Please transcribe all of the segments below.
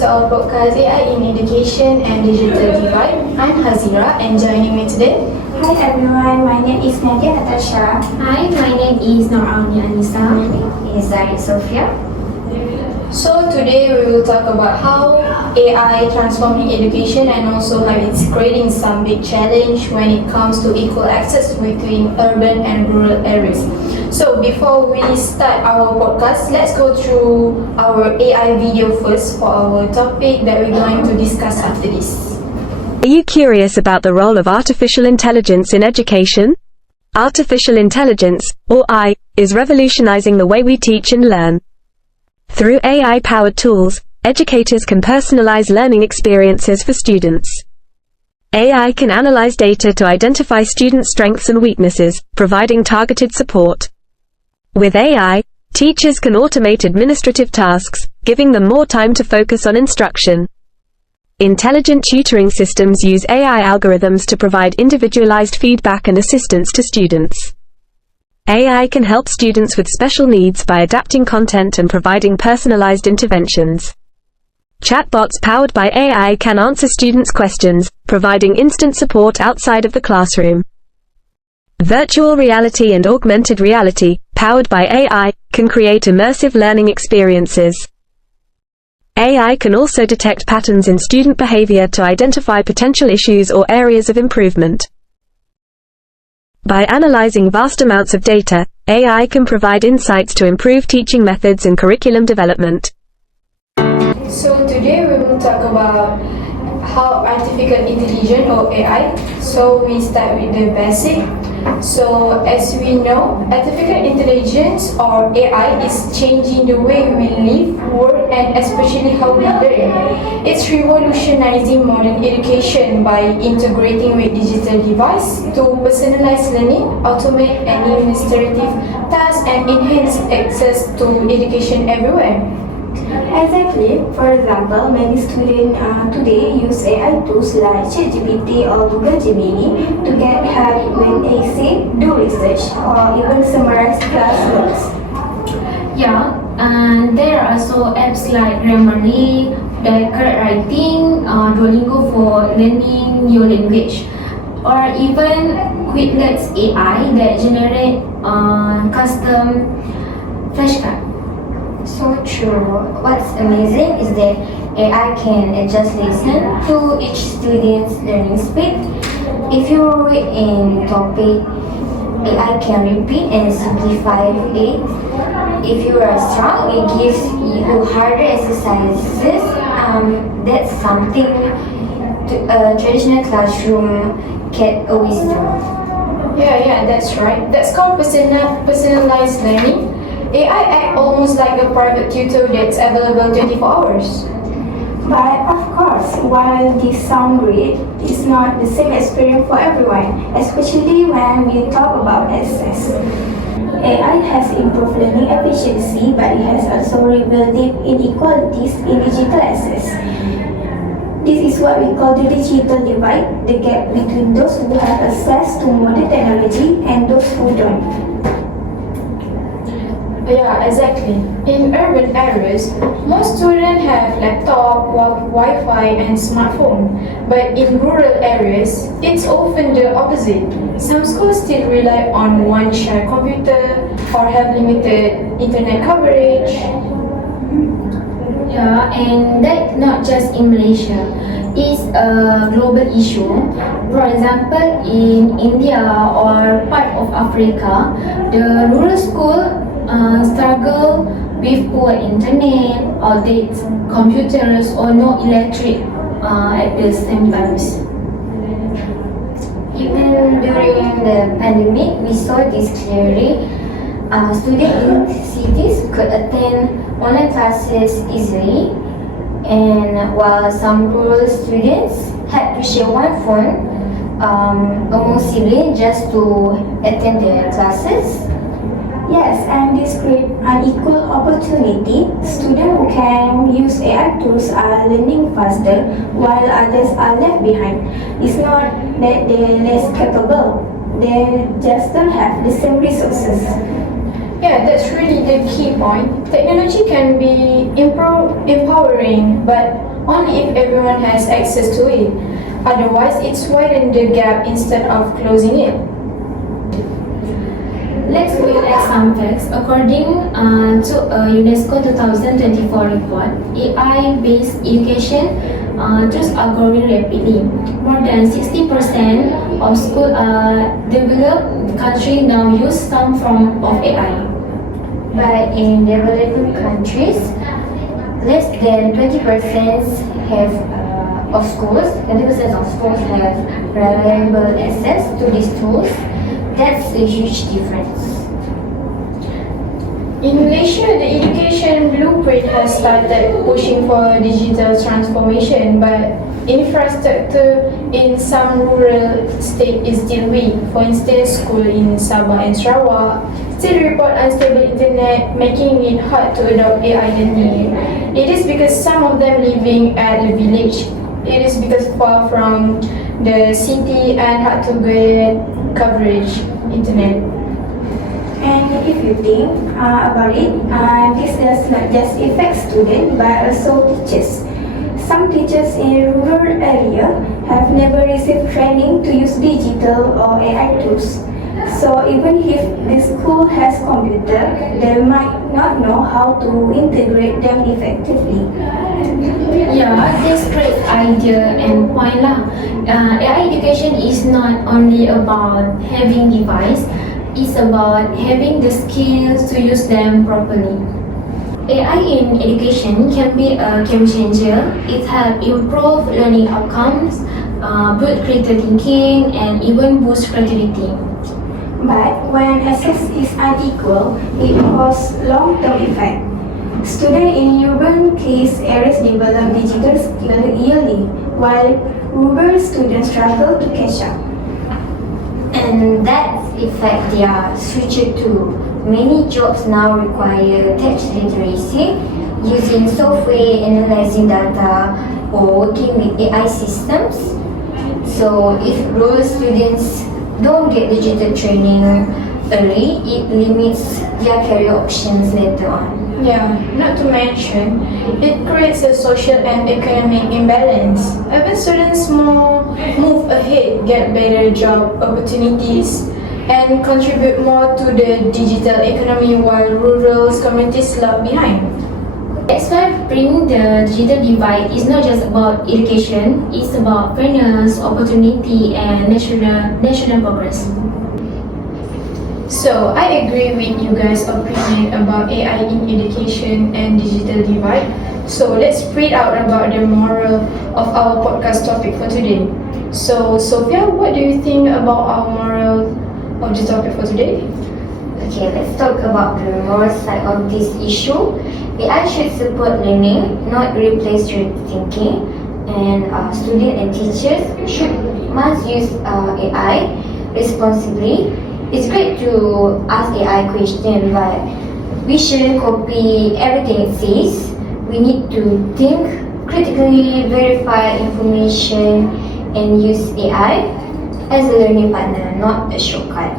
to our podcast AI in Education and Digital Divide. I'm Hazira and joining me today. Hi everyone, my name is Nadia Natasha. Hi, my name is Norauni Anissa. My name is Zari Sofia. So today we will talk about how AI transforming education and also how it's creating some big challenge when it comes to equal access between urban and rural areas. So before we start our podcast, let's go through our AI video first for our topic that we're going to discuss after this. Are you curious about the role of artificial intelligence in education? Artificial intelligence, or AI, is revolutionizing the way we teach and learn. Through AI-powered tools, educators can personalize learning experiences for students. AI can analyze data to identify students' strengths and weaknesses, providing targeted support. With AI, teachers can automate administrative tasks, giving them more time to focus on instruction. Intelligent tutoring systems use AI algorithms to provide individualized feedback and assistance to students. AI can help students with special needs by adapting content and providing personalized interventions. Chatbots powered by AI can answer students' questions, providing instant support outside of the classroom. Virtual reality and augmented reality, powered by AI, can create immersive learning experiences. AI can also detect patterns in student behavior to identify potential issues or areas of improvement. By analyzing vast amounts of data, AI can provide insights to improve teaching methods and curriculum development. So today we will talk about how artificial intelligence or AI. So we start with the basic. So as we know, artificial intelligence or AI is changing the way we live, work and especially how we learn. It's revolutionizing modern education by integrating with digital devices to personalize learning, automate administrative tasks and enhance access to education everywhere. Exactly. For example, many students today use AI tools like ChatGPT or Google Gemini to get help when they see, do research, or even summarize class notes. Yeah, and there are also apps like Grammarly, Decker Writing, Duolingo for learning your language, or even Quizlet's AI that generate custom flashcards. So true. What's amazing is that AI can adjust listen to each student's learning speed. If you're weak in topic, AI can repeat and simplify it. If you are strong, it gives you harder exercises. That's something a traditional classroom can't always do. Yeah, that's right. That's called personalized learning. AI act almost like a private tutor that's available 24 hours. But of course, while this sounds great, it's not the same experience for everyone, especially when we talk about access. AI has improved learning efficiency, but it has also revealed deep inequalities in digital access. This is what we call the digital divide, the gap between those who have access to modern technology and those who don't. Yeah, exactly. In urban areas, most students have laptop, Wi-Fi and smartphone. But in rural areas, it's often the opposite. Some schools still rely on one shared computer or have limited internet coverage. Yeah, and that not just in Malaysia. It's a global issue. For example, in India or part of Africa, the rural school struggle with poor internet, outdated computers, or no electric at the same times. Even during the pandemic, we saw this clearly. Students in cities could attend online classes easily, and while some rural students had to share one phone among siblings just to attend their classes. Yes, and this creates unequal opportunity. Students who can use AI tools are learning faster, while others are left behind. It's not that they're less capable, they just don't have the same resources. Yeah, that's really the key point. Technology can be empowering, but only if everyone has access to it. Otherwise, it's widen the gap instead of closing it. Let's look at some facts. According to a UNESCO 2024 report, AI-based education tools are growing rapidly. More than 60% of school developed countries now use some form of AI. But in developing countries, less than 20% have of schools, 20% of schools have reliable access to these tools. That's a huge difference. In Malaysia, the education blueprint has started pushing for digital transformation, but infrastructure in some rural states is still weak. For instance, schools in Sabah and Sarawak still report unstable internet, making it hard to adopt AI learning. It is because some of them living at the village. It is because far from the city and hard to get coverage internet. And if you think about it, this does not just affect students but also teachers. Some teachers in rural area have never received training to use digital or AI tools. So even if the school has computer, they might not know how to integrate them effectively. Yeah, that's great idea and point lah. AI education is not only about having device, it's about having the skills to use them properly. AI in education can be a game changer. It helps improve learning outcomes, build critical thinking, and even boost creativity. But when access is unequal, it causes long-term effect. Students in urban case areas develop digital skills yearly, while rural students struggle to catch up. And that affect their future too. Many jobs now require text literacy, using software, analyzing data, or working with AI systems. So if rural students don't get digital training early, it limits their career options later on. Yeah, not to mention, it creates a social and economic imbalance. Urban students move ahead, get better job opportunities, and contribute more to the digital economy while rural communities lag behind. That's why bringing the digital divide is not just about education, it's about fairness, opportunity, and national progress. So, I agree with you guys' opinion about AI in education and digital divide. So, let's spread out about the moral of our podcast topic for today. So, Sophia, what do you think about our moral of the topic for today? Okay, let's talk about the moral side of this issue. AI should support learning, not replace critical thinking. And students and teachers must use AI responsibly. It's great to ask AI questions, but we shouldn't copy everything it says. We need to think critically, verify information, and use AI as a learning partner, not a shortcut.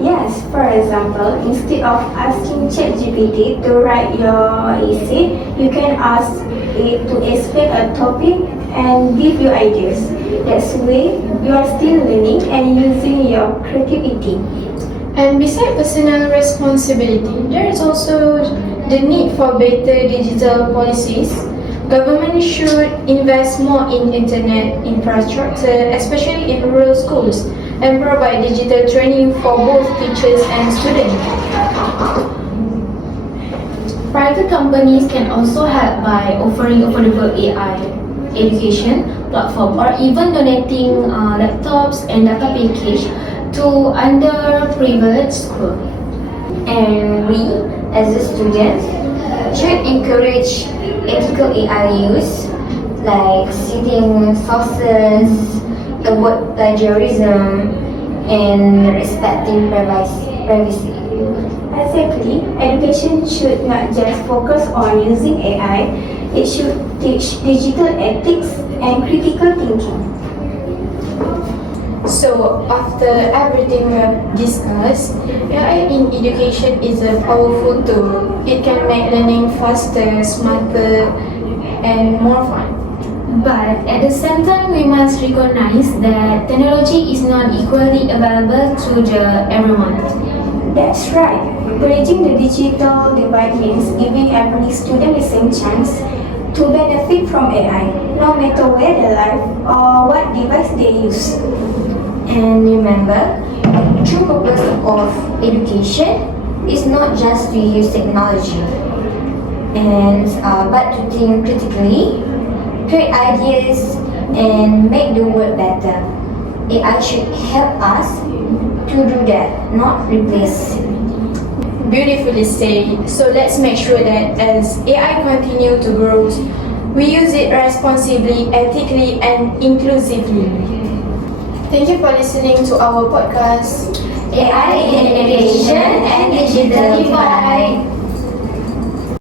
Yes, for example, instead of asking ChatGPT to write your essay, you can ask it to explain a topic and give you ideas. That's way you are still learning and using your creativity. And besides personal responsibility, there is also the need for better digital policies. Government should invest more in internet infrastructure, especially in rural schools, and provide digital training for both teachers and students. Private companies can also help by offering affordable AI education platform or even donating laptops and data package to underprivileged schools. And we, as a students, should encourage ethical AI use, like citing sources, avoid plagiarism, and respecting privacy. Exactly, education should not just focus on using AI, it should teach digital ethics and critical thinking. So after everything we have discussed, AI in education is a powerful tool. It can make learning faster, smarter, and more fun. But at the same time, we must recognize that technology is not equally available to everyone. That's right. Bridging the digital divide means giving every student the same chance to benefit from AI, no matter where they live or what device they use. And remember, the true purpose of education is not just to use technology, but to think critically, create ideas, and make the world better. AI should help us to do that, not replace it. Beautifully said. So let's make sure that as AI continue to grow, we use it responsibly, ethically, and inclusively. Thank you for listening to our podcast. AI in education and digital divide.